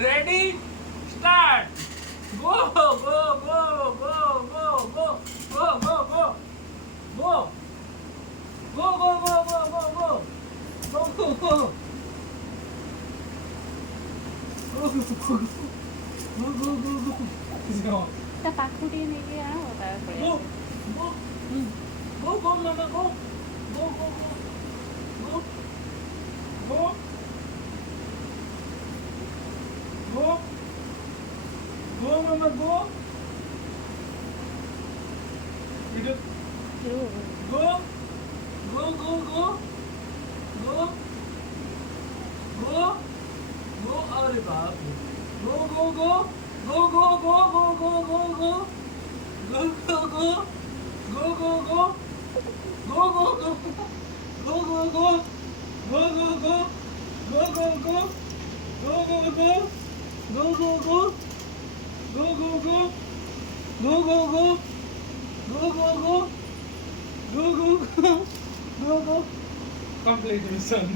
Ready? Start. Go, go, go, go, go, go, go, go, go. Go. Go, go, go, go, go, go. Go, go, go. Go, go, go. Go, go, go, go. Go. তা পাখুরি নিয়ে আও তারপরে Go. Go. Go, go, mama, go. Go, go, go. Go. Go. Go. Go, mama, go. You do. Go. Go, go, go. Go. Go. Go. अरे बाप रे. Go, go, go. Go, go, go, go, go, go, go. Go, go, go. Go, go, go. Go, go, go. Go, go, go. Go, go, go. Go, go, go. Go, go, go. Go, go, go. Go, go, go. Go, go, go. Go, go, go. Go, go, go. Go, go. Complete mission.